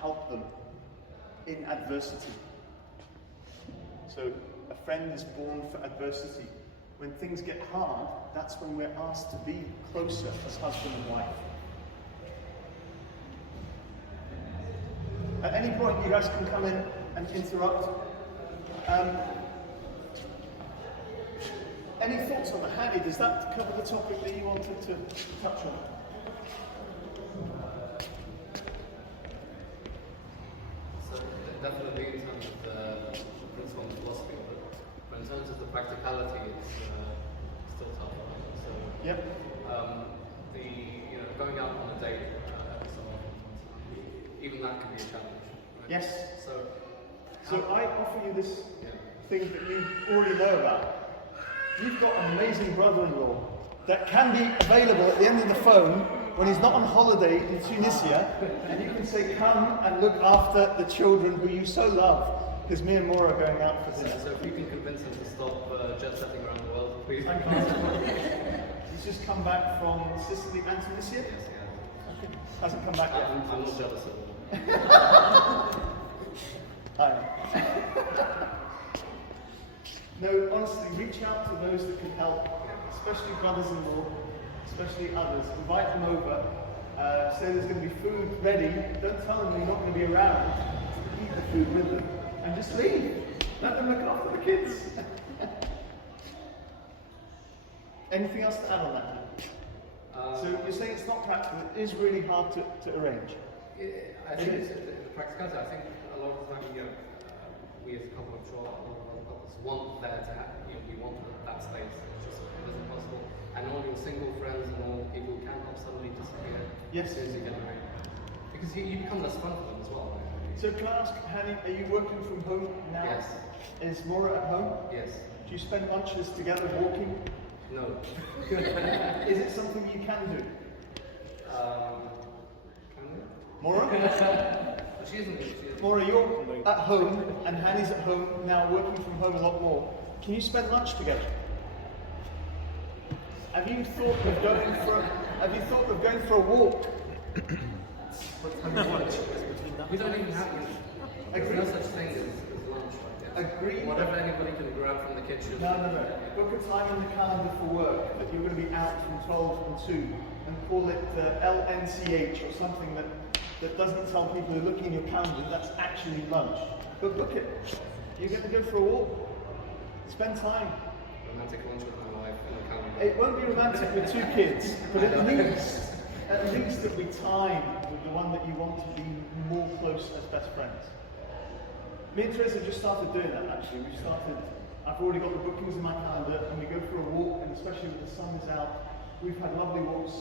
help them in adversity. So, a friend is born for adversity. When things get hard, that's when we're asked to be closer as husband and wife. At any point, you guys can come in and interrupt. Any thoughts on the Hani? Does that cover the topic that you wanted to touch on? So definitely in terms of the principle and philosophy of it, but in terms of the practicality, it's still tough. Right? So yep. Going out on a date so often, even that can be a challenge. Right? Yes. So I offer you this thing that you already know about. You've got an amazing brother-in-law that can be available at the end of the phone when he's not on holiday in Tunisia, and you can say, come and look after the children who you so love, because me and Maura are going out for dinner. So if you can convince him to stop jet-setting around the world, please. He's just come back from Sicily and Tunisia? Yes, yeah. Hasn't come back yet. I'm not jealous of him. I am. No, honestly, reach out to those that can help, especially brothers-in-law, especially others. Invite them over. Say there's going to be food ready. Don't tell them you're not going to be around to eat the food with them. And just leave. Let them look after the kids. Anything else to add on that? So you're saying it's not practical. It is really hard to arrange. I think it's the practicality. I think a lot of the time, we as a couple, I'm sure a lot of couples want there to have, we want that space. It's just, it isn't possible. And all your single friends and all the people who cannot suddenly disappear as soon as you get married. Because you become less fun for them as well. So can I ask, Hani, are you working from home now? Yes. Is Maura at home? Yes. Do you spend lunches together walking? No. Is it something you can do? Can we? Maura? She isn't. Maura, you're at home and Hani's at home now, working from home a lot more. Can you spend lunch together? Have you thought of going for a walk? We don't even have lunch. There's no such thing as lunch. Agree. Whatever anybody can grab from the kitchen. No. Book a time in the calendar for work that you're going to be out from 12 and 2 and call it LNCH or something that doesn't tell people who are looking in your calendar that's actually lunch. But book it. You're going to go for a walk. Spend time. Romantic lunch with my wife in the calendar. It won't be romantic with 2 kids, but at least it'll be time with the one that you want to be more close as best friends. Me and Teresa just started doing that actually. I've already got the bookings in my calendar and we go for a walk, and especially when the sun is out, we've had lovely walks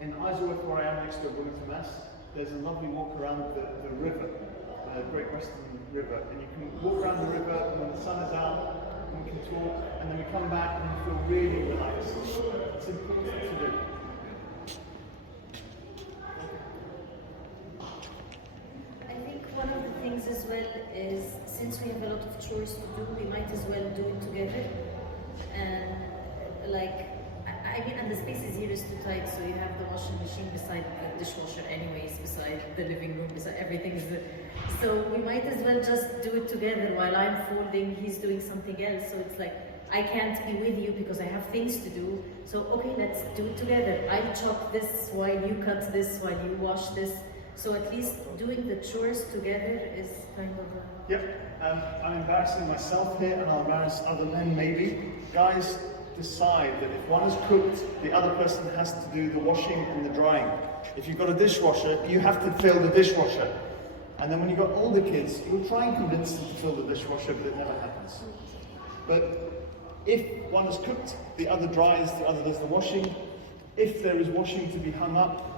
in Isleworth where I am next to Wilmington, Mass. There's a lovely walk around the river, Great Western River, and you can walk around the river and when the sun is out, we can talk, and then we come back and we feel really relaxed. It's important to do. I think one of the things as well is, since we have a lot of chores to do, we might as well do it together. And like I mean, and the spaces here is too tight, so you have the washing machine beside the dishwasher anyways, beside the living room, beside everything. So we might as well just do it together. While I'm folding, he's doing something else. So it's like, I can't be with you because I have things to do. So okay, let's do it together. I'll chop this while you cut this, while you wash this. So at least doing the chores together is kind of a... Yep, I'm embarrassing myself here, and I'll embarrass other men maybe. Guys, decide that if one is cooked, the other person has to do the washing and the drying. If you've got a dishwasher, you have to fill the dishwasher. And then when you've got older kids, you'll try and convince them to fill the dishwasher, but it never happens. But if one is cooked, the other dries, the other does the washing. If there is washing to be hung up,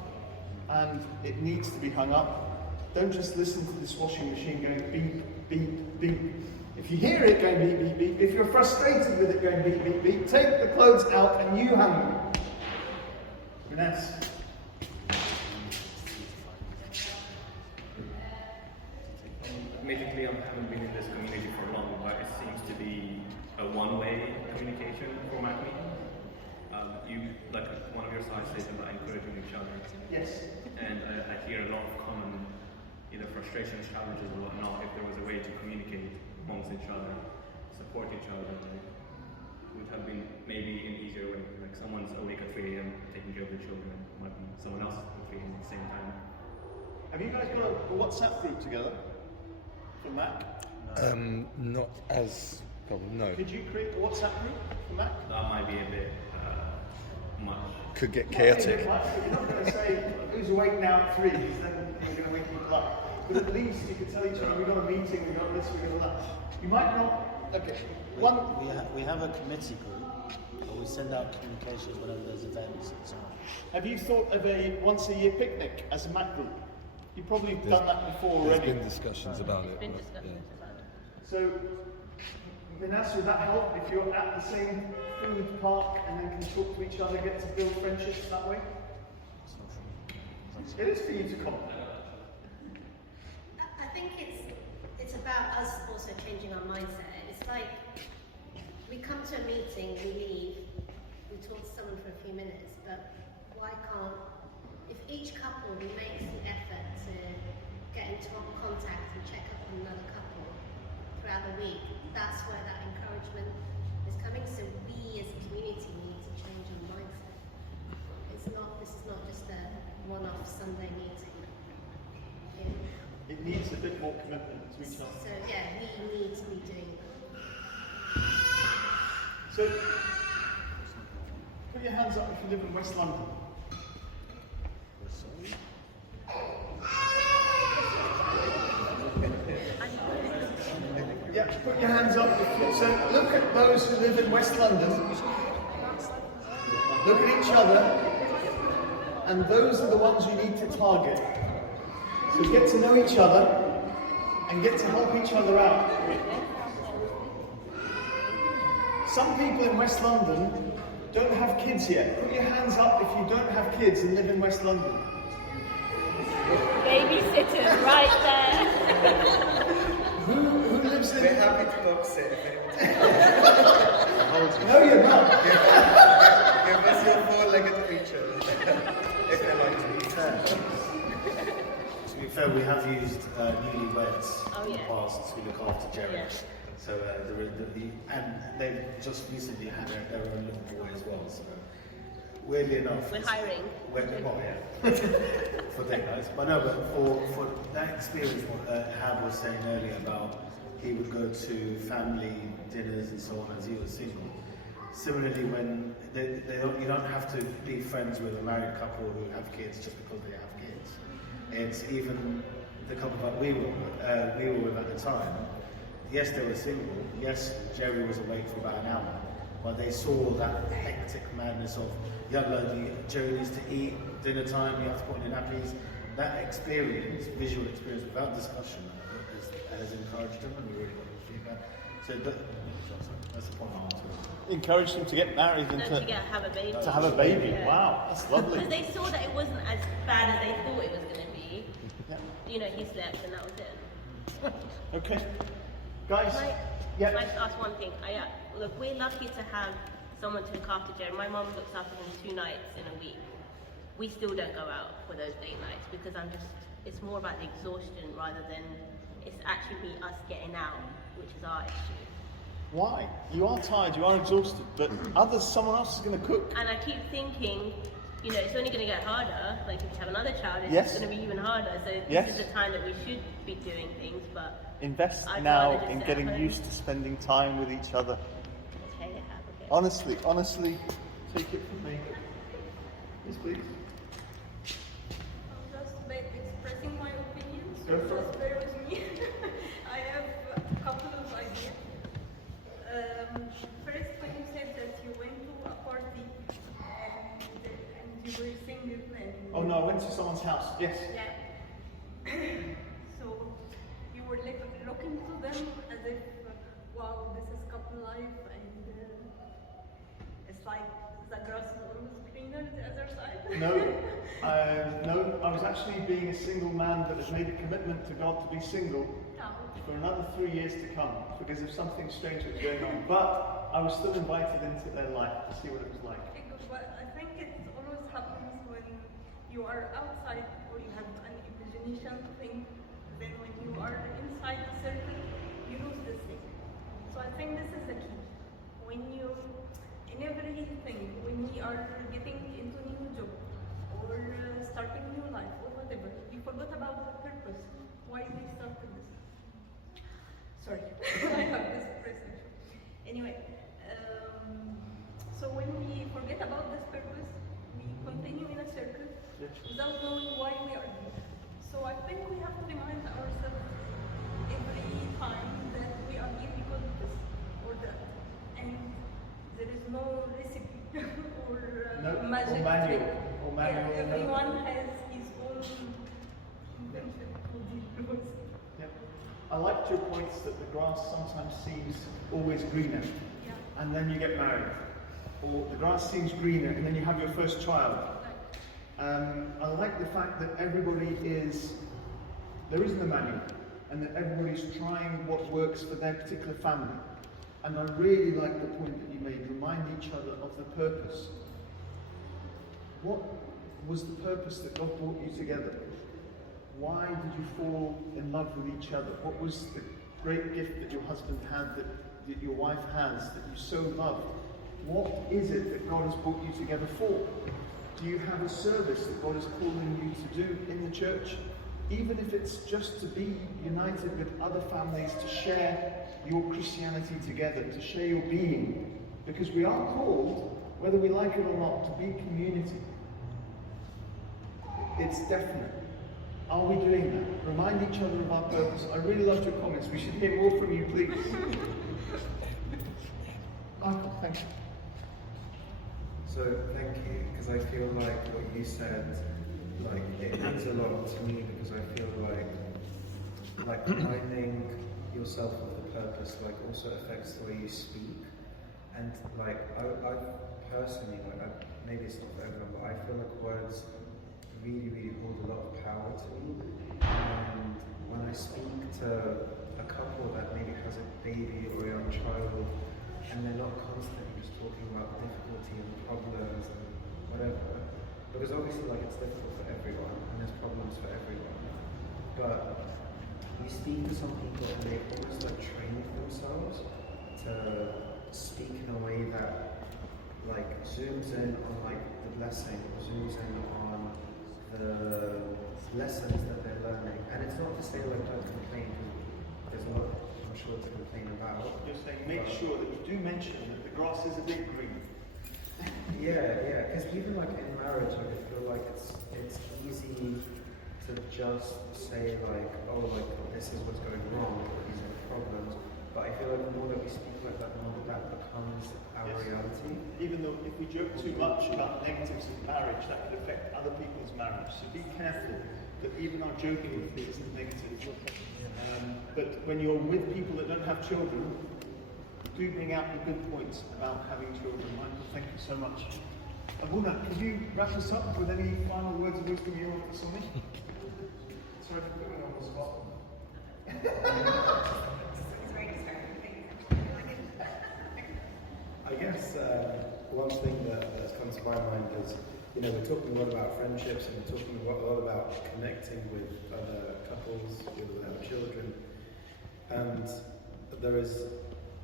and it needs to be hung up, don't just listen to this washing machine going beep, beep, beep. If you hear it going beep, beep, beep, if you're frustrated with it going beep, beep, beep, take the clothes out and you hang them. Vanessa. Admittedly, I haven't been in this community for long, but it seems to be a one-way communication format. You, like one of your slides says about encouraging each other. Yes. And I hear a lot of common either frustrations, challenges, or whatnot. If there was a way to communicate amongst each other, support each other, like, would have been maybe an easier way. Like someone's awake at 3 a.m. taking care of their children, might be someone else at 3 a.m. at the same time. Have you guys got a WhatsApp group together for Mac? Not as probably, no. Could you create a WhatsApp group for Mac? That might be a bit much. Could get chaotic. You're not going to say who's awake now at 3, because then you're going to wake people up. But at least you could tell each other, we've got a meeting, we've got this, we've got that. You might not. Okay. We have a committee group, but we send out communications whenever there's events and so on. Have you thought of a once-a-year picnic as a Mac group? You've probably done that before already. There's been discussions about it. So, Vanessa, would that help if you're at the same food park and then can talk to each other, get to build friendships that way? It is for you to comment. I think it's about us also changing our mindset. It's like we come to a meeting, we leave, we talk to someone for a few minutes, but why can't, if each couple makes the effort to get into contact and check up on another couple throughout the week, that's where that encouragement is coming. So we as a community need to change our mindset. This is not just a one-off Sunday meeting. It needs a bit more commitment to each other. So yeah, we need to be doing that. So, put your hands up if you live in West London. Yeah, put your hands up. So look at those who live in West London. Look at each other. And those are the ones you need to target. So get to know each other and get to help each other out. Some people in West London don't have kids yet. Put your hands up if you don't have kids and live in West London. Babysitters right there. Who lives in... We're happy to dog sit. No, you're not. Give us your four-legged creature. If they like to be fair. To be fair, we have used newlyweds in the past to look after Jerry. Yeah. So and they've just recently had their own little boy as well. So weirdly enough, We're hiring. For date nights. But no, but for that experience, what Ehab was saying earlier about he would go to family dinners and so on as he was single. Similarly, when you don't have to be friends with a married couple who have kids just because they have kids. It's even the couple that we were with at the time. Yes, they were single. Yes, Jerry was awake for about an hour, but they saw that hectic madness of Jerry needs to eat, dinner time, you have to put in nappies. That experience, visual experience, without discussion, has encouraged them, and we really got the feedback. So that's the point I want to. Encourage them to get married and to have a baby. To have a baby. Yeah. Wow, that's lovely. Because they saw that it wasn't as bad as they thought it was going to be. Yeah. You know, he slept and that was it. Okay. Guys, Can I just ask one thing? Look, we're lucky to have someone to look after Jerry. My mum looks after him 2 nights in a week. We still don't go out for those date nights because it's more about the exhaustion rather than it's actually us getting out, which is our issue. Why? You are tired, you are exhausted, but someone else is going to cook. And I keep thinking, you know, it's only going to get harder. Like if you have another child, it's Yes. going to be even harder. So this is the time that we should be doing things, but Invest I'd now rather just in sit getting at home. used to spending time with each other. Okay, okay. Honestly, take it from me. Yes, please. I'm just expressing my opinion, so Go for it. just bear with me. I have a couple of ideas. First, when you said that you went to a party and you were single and... Oh no, I went to someone's house, yes. Yeah. So you were like looking to them as if, wow, this is couple life and it's like the grass is always greener the other side. No, I was actually being a single man that has made a commitment to God to be single for another 3 years to come because of something strange that was going on. But I was still invited into their life to see what it was like. But I think it always happens when you are outside or you have an imagination thing. Then when you are inside the circle, you lose this thing. So I think this is the key. When you, in everything, when we are getting into a new job or starting new life or whatever, we forgot about the purpose. Why we started this. Sorry, I have this present. Anyway, so when we forget about this purpose, we continue in a circle without knowing why we are here. So I think we have to remind ourselves every time that we are here because of this or that. And there is no recipe or magic trick. Everyone has his own invention to deal with. I liked your points that the grass sometimes seems always greener, and then you get married. Or the grass seems greener, and then you have your first child. I like the fact that there isn't a manual, and that everybody's trying what works for their particular family. And I really like the point that you made, remind each other of the purpose. What was the purpose that God brought you together? Why did you fall in love with each other? What was the great gift that your husband had, that your wife has, that you so loved? What is it that God has brought you together for? Do you have a service that God is calling you to do in the church? Even if it's just to be united with other families, to share your Christianity together, to share your being. Because we are called, whether we like it or not, to be community. It's definite. Are we doing that? Remind each other of our purpose. I really loved your comments. We should hear more from you, please. Michael, thank you. So thank you, because I feel like what you said, like it means a lot to me because I feel like reminding yourself of the purpose like also affects the way you speak. And like I personally, maybe it's not for everyone, but I feel like words really hold a lot of power to me. And when I speak to a couple that maybe has a baby or a young child, and they're not constantly just talking about difficulty and problems and whatever, because obviously like it's difficult for everyone and there's problems for everyone, but you speak to some people and they almost like train themselves to speak in a way that like zooms in on like the blessing or zooms in on the lessons that they're learning. And it's not to say like don't complain, because there's a lot I'm sure to complain about. You're saying make sure that you do mention that the grass is a bit green. Yeah, because even like in marriage, like I feel like it's easy to just say like, oh, like this is what's going wrong, or these are the problems. But I feel like the more that we speak like that, the more that becomes our reality. Even though if we joke too much about negatives of marriage, that could affect other people's marriage. So be careful that even our joking isn't negative. But when you're with people that don't have children, do bring out the good points about having children. Michael, thank you so much. Abuna, could you wrap us up with any final words of wisdom you want to say? Sorry for putting you on the spot. It's very distracting. I guess one thing that's come to my mind is, we're talking a lot about friendships and we're talking a lot about connecting with other couples, with our children, and there is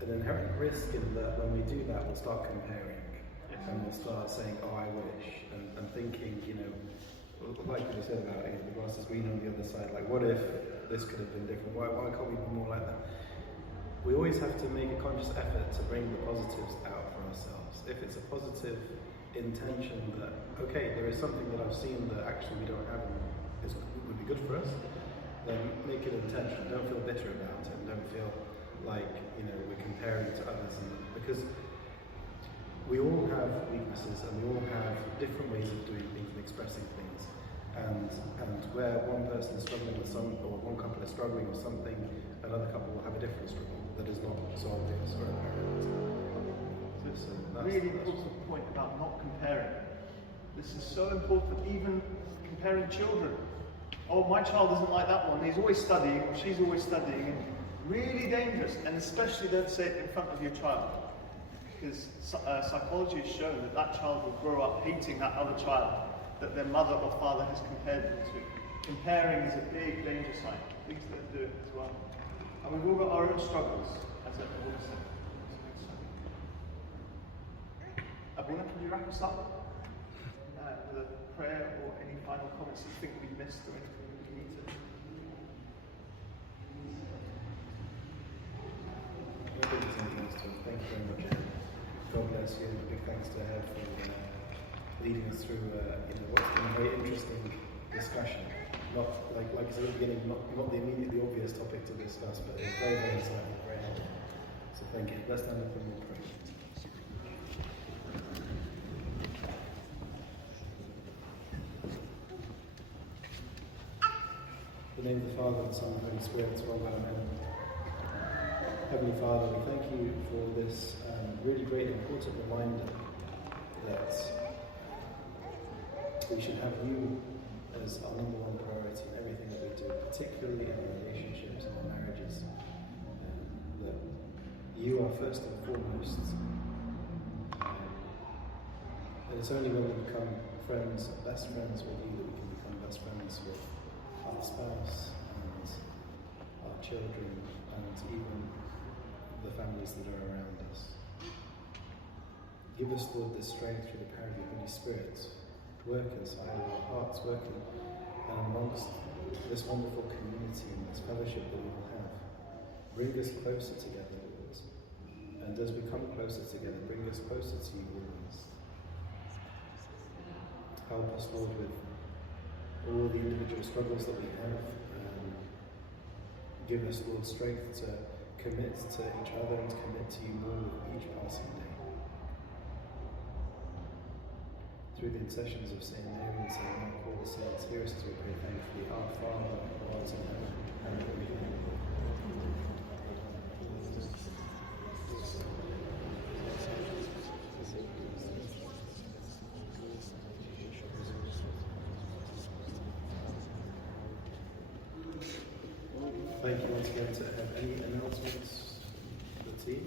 an inherent risk in that when we do that, we'll start comparing, and we'll start saying, "Oh, I wish," and thinking, like you said about the grass is green on the other side. Like, what if this could have been different? Why can't we be more like that? We always have to make a conscious effort to bring the positives out for ourselves. If it's a positive intention that, okay, there is something that I've seen that actually we don't have and would be good for us, then make it intentional. Don't feel bitter about it. Don't feel like we're comparing to others, because we all have weaknesses and we all have different ways of doing things and expressing things. And where one person is struggling with or one couple is struggling with something, another couple will have a different struggle that is not so obvious or apparent. So really important point about not comparing. This is so important, even comparing children. Oh, my child isn't like that one, he's always studying, or she's always studying. Really dangerous, and especially don't say it in front of your child. Because psychology has shown that child will grow up hating that other child that their mother or father has compared them to. Comparing is a big danger sign. Please don't do it as well. And we've all got our own struggles, as I've always said. Abuna, can you wrap us up with a prayer or any final comments you think we missed or anything we need to? Thank you very much. God bless you, and a big thanks to Ehab for leading us through what's been a very interesting discussion. Not like I said at the beginning, not the immediately obvious topic to discuss, but it's very, very insightful, very helpful. So thank you. Let's stand up and we'll pray. In the name of the Father, and the Son, and the Holy Spirit, one God, amen. Heavenly Father, we thank you for this really great and important reminder that we should have you as our number one priority in everything that we do, particularly in our relationships and our marriages. That you are first and foremost. And it's only when we become friends, best friends with you, that we can become best friends with our spouse and our children and even the families that are around us. Give us, Lord, this strength through the power of your Holy Spirit. Work inside our hearts, work and amongst this wonderful community and this fellowship that we will have. Bring us closer together, Lord. And as we come closer together, bring us closer to you always. Help us, Lord, with all the individual struggles that we have. Give us, Lord, strength to commit to each other and to commit to you more with each passing day. Through the intercessions of Saint Mary and Saint Mark, all the saints, hear us as we pray thankfully. Our Father, who art in heaven, hallowed be thy name. Thank you once again. To have any announcements for the team?